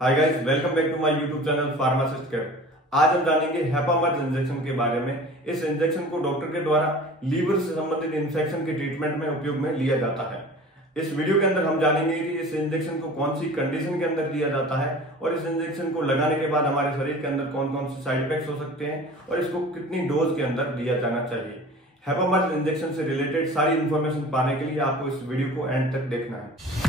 Hi guys, welcome back to my YouTube channel pharmacist care. आज हम जानेंगे हेपामर्ज injection के बारे में। इस इंजेक्शन को डॉक्टर के द्वारा लीवर से संबंधित इंफेक्शन के ट्रीटमेंट में उपयोग में लिया जाता है। इस वीडियो के अंदर हम जानेंगे कि इस इंजेक्शन को कौन सी कंडीशन के अंदर लिया जाता है और इस इंजेक्शन को लगाने के बाद हमारे शरीर के अंदर कौन कौन से साइड इफेक्ट्स हो सकते हैं और इसको कितनी डोज के अंदर दिया जाना चाहिए। हेपामर्ज इंजेक्शन से रिलेटेड सारी इंफॉर्मेशन पाने के लिए आपको इस वीडियो को एंड तक देखना है।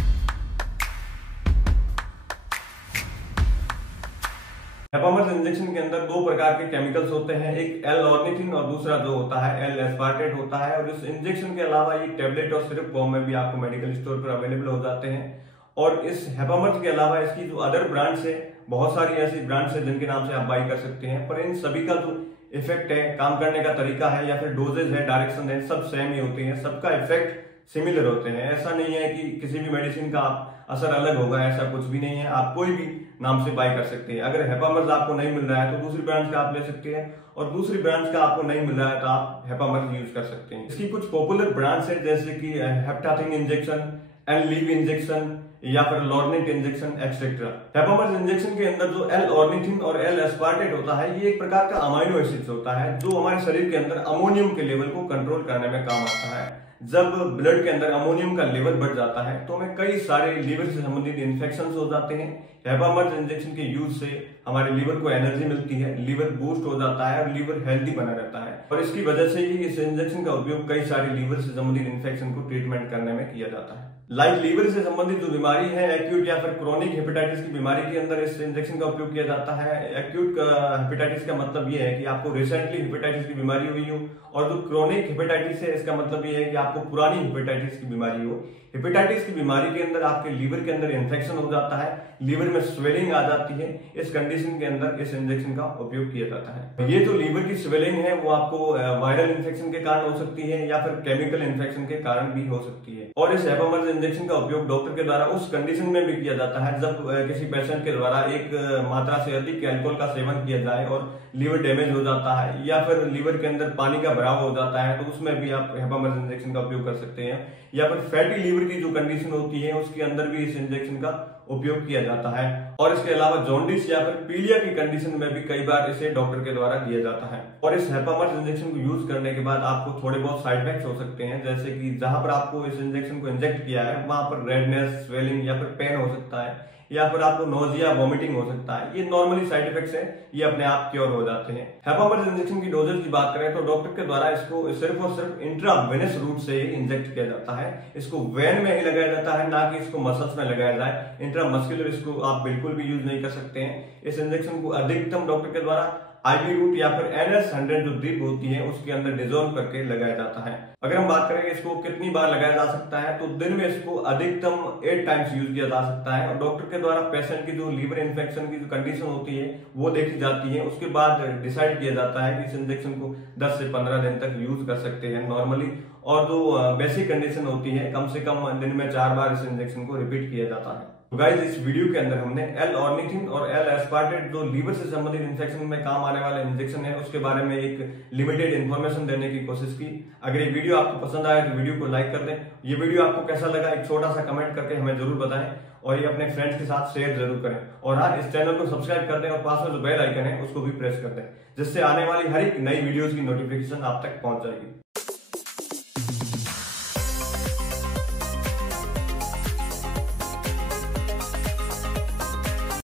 हेपामर्ज इंजेक्शन के अंदर दो प्रकार के केमिकल्स होते हैं, एक एल ऑर्निथिन और दूसरा जो होता है एल एस्पार्टेट होता है। और इस इंजेक्शन के अलावा ये टेबलेट और सिरप फॉर्म में भी आपको मेडिकल स्टोर पर अवेलेबल हो जाते हैं। और इस हेपामर्ज के अलावा इसकी जो अदर ब्रांड्स है, बहुत सारी ऐसी ब्रांड्स है जिनके नाम से आप बाई कर सकते हैं, पर इन सभी का जो इफेक्ट है, काम करने का तरीका है या फिर डोजेज है, डायरेक्शन है, सब सेम ही होते हैं, सबका इफेक्ट सिमिलर होते हैं। ऐसा नहीं है कि किसी भी मेडिसिन का असर अलग होगा, ऐसा कुछ भी नहीं है। आप कोई भी नाम से बाय कर सकते हैं। अगर हेपामर्ज आपको नहीं मिल रहा है तो दूसरी ब्रांड का आप ले सकते हैं, और दूसरी ब्रांड का आपको नहीं मिल रहा है तो आप हेपामर्ज यूज कर सकते हैं। इसकी कुछ पॉपुलर ब्रांड्स है जैसे कि हेप्टाथिन इंजेक्शन, एनलीव इंजेक्शन या फिर लॉर्निट इंजेक्शन एक्सेट्रा। हेपामर्ज इंजेक्शन के अंदर जो एल ऑर्निथिन और एल एस्पार्टेट होता है, ये एक प्रकार का अमाइनो एसिड होता है जो हमारे शरीर के अंदर अमोनियम के लेवल को कंट्रोल करने में काम आता है। जब ब्लड के अंदर अमोनियम का लेवल बढ़ जाता है तो हमें कई सारे लीवर से संबंधित इन्फेक्शन हो जाते हैं। हेपामर्ज इंजेक्शन के यूज से हमारे लीवर को एनर्जी मिलती है, लीवर बूस्ट हो जाता है और लीवर हेल्दी बना रहता है। और इसकी वजह से ही इस इंजेक्शन का उपयोग कई सारे लीवर से संबंधित इन्फेक्शन को ट्रीटमेंट करने में किया जाता है। लाइक लीवर से संबंधित जो बीमारी है, एक्यूट या फिर क्रोनिक हेपेटाइटिस की बीमारी के अंदर इस इंजेक्शन का उपयोग किया जाता है। एक्यूट हेपेटाइटिस का मतलब ये है कि आपको रिसेंटली हेपेटाइटिस की बीमारी हुई हो, और जो क्रोनिक हेपेटाइटिस है इसका मतलब ये है कि आपको पुरानी हेपेटाइटिस की बीमारी हो। हेपेटाइटिस की बीमारी के अंदर आपके लीवर के अंदर इन्फेक्शन हो जाता है, लीवर में स्वेलिंग आ जाती है। इस कंडीशन के अंदर इस इंजेक्शन का उपयोग किया जाता है। ये जो लीवर की स्वेलिंग है वो आपको वायरल इन्फेक्शन के कारण हो सकती है या फिर केमिकल इन्फेक्शन के कारण भी हो सकती है। और इस हेपामर्ज इंजेक्शन का उपयोग डॉक्टर के द्वारा उस कंडीशन में भी किया जाता है जब किसी पेशेंट के द्वारा एक मात्रा से अधिक अल्कोहल का सेवन किया जाए और लीवर डैमेज हो जाता है या फिर लीवर के अंदर पानी का भराव हो जाता है, तो उसमें भी आप हेपामर्ज इंजेक्शन का उपयोग कर सकते हैं। या फिर फैटी लीवर की जो कंडीशन होती है उसके अंदर भी इस इंजेक्शन का उपयोग किया जाता है। और इसके अलावा जॉन्डिस या फिर पीलिया की कंडीशन में भी कई बार इसे डॉक्टर के द्वारा दिया जाता है। और इस हेपामर्ज इंजेक्शन को यूज करने के बाद आपको थोड़े बहुत साइड इफेक्ट्स हो सकते हैं, जैसे कि जहां पर आपको इस इंजेक्शन को इंजेक्ट किया है वहां पर रेडनेस, स्वेलिंग या फिर पेन हो सकता है, या फिर आपको नोजिया, वॉमिटिंग हो सकता है। ये नॉर्मली साइड इफेक्ट्स हैं, ये अपने आप क्योर हो जाते हैं। हेपामर्ज इंजेक्शन की डोजेज की बात करें तो डॉक्टर के द्वारा इसको सिर्फ और सिर्फ इंट्रावेनस रूट से इंजेक्ट किया जाता है। इसको वेन में ही लगाया जाता है, ना कि इसको मसल्स में लगाया जाए। इंट्रामस्कुलर इसको आप बिल्कुल भी यूज नहीं कर सकते हैं। इस इंजेक्शन को अधिकतम डॉक्टर के द्वारा आईवी रूट या फिर NS100 जो ड्रिप होती है उसके अंदर डिजोल्व करके लगाया जाता है। अगर हम बात करें इसको कितनी बार लगाया जा सकता है, तो दिन में इसको अधिकतम 8 टाइम्स यूज किया जा सकता है। और डॉक्टर के द्वारा पेशेंट की जो लीवर इन्फेक्शन की जो कंडीशन होती है वो देखी जाती है। उसके बाद डिसाइड किया जाता है कि इस इंजेक्शन को 10 से 15 दिन तक यूज कर सकते हैं नॉर्मली। और जो बेसिक कंडीशन होती है, कम से कम दिन में 4 बार इस इंजेक्शन को रिपीट किया जाता है। तो गाइस, इस वीडियो के अंदर हमने एल ऑर्निथिन और एल एस्पार्टेट जो लीवर से संबंधित इन्फेक्शन में काम आने वाला इंजेक्शन है उसके बारे में एक लिमिटेड इन्फॉर्मेशन देने की कोशिश की। अगर ये वीडियो आपको पसंद आया तो वीडियो को लाइक कर दें। ये वीडियो आपको कैसा लगा एक छोटा सा कमेंट करके हमें जरूर बताएं, और ये अपने फ्रेंड्स के साथ शेयर जरूर करें। और हाँ, इस चैनल को सब्सक्राइब कर दें और पास में जो बेल आइकन है उसको भी प्रेस कर दें, जिससे आने वाली हर एक नई वीडियोस की नोटिफिकेशन आप तक पहुंच जाएगी।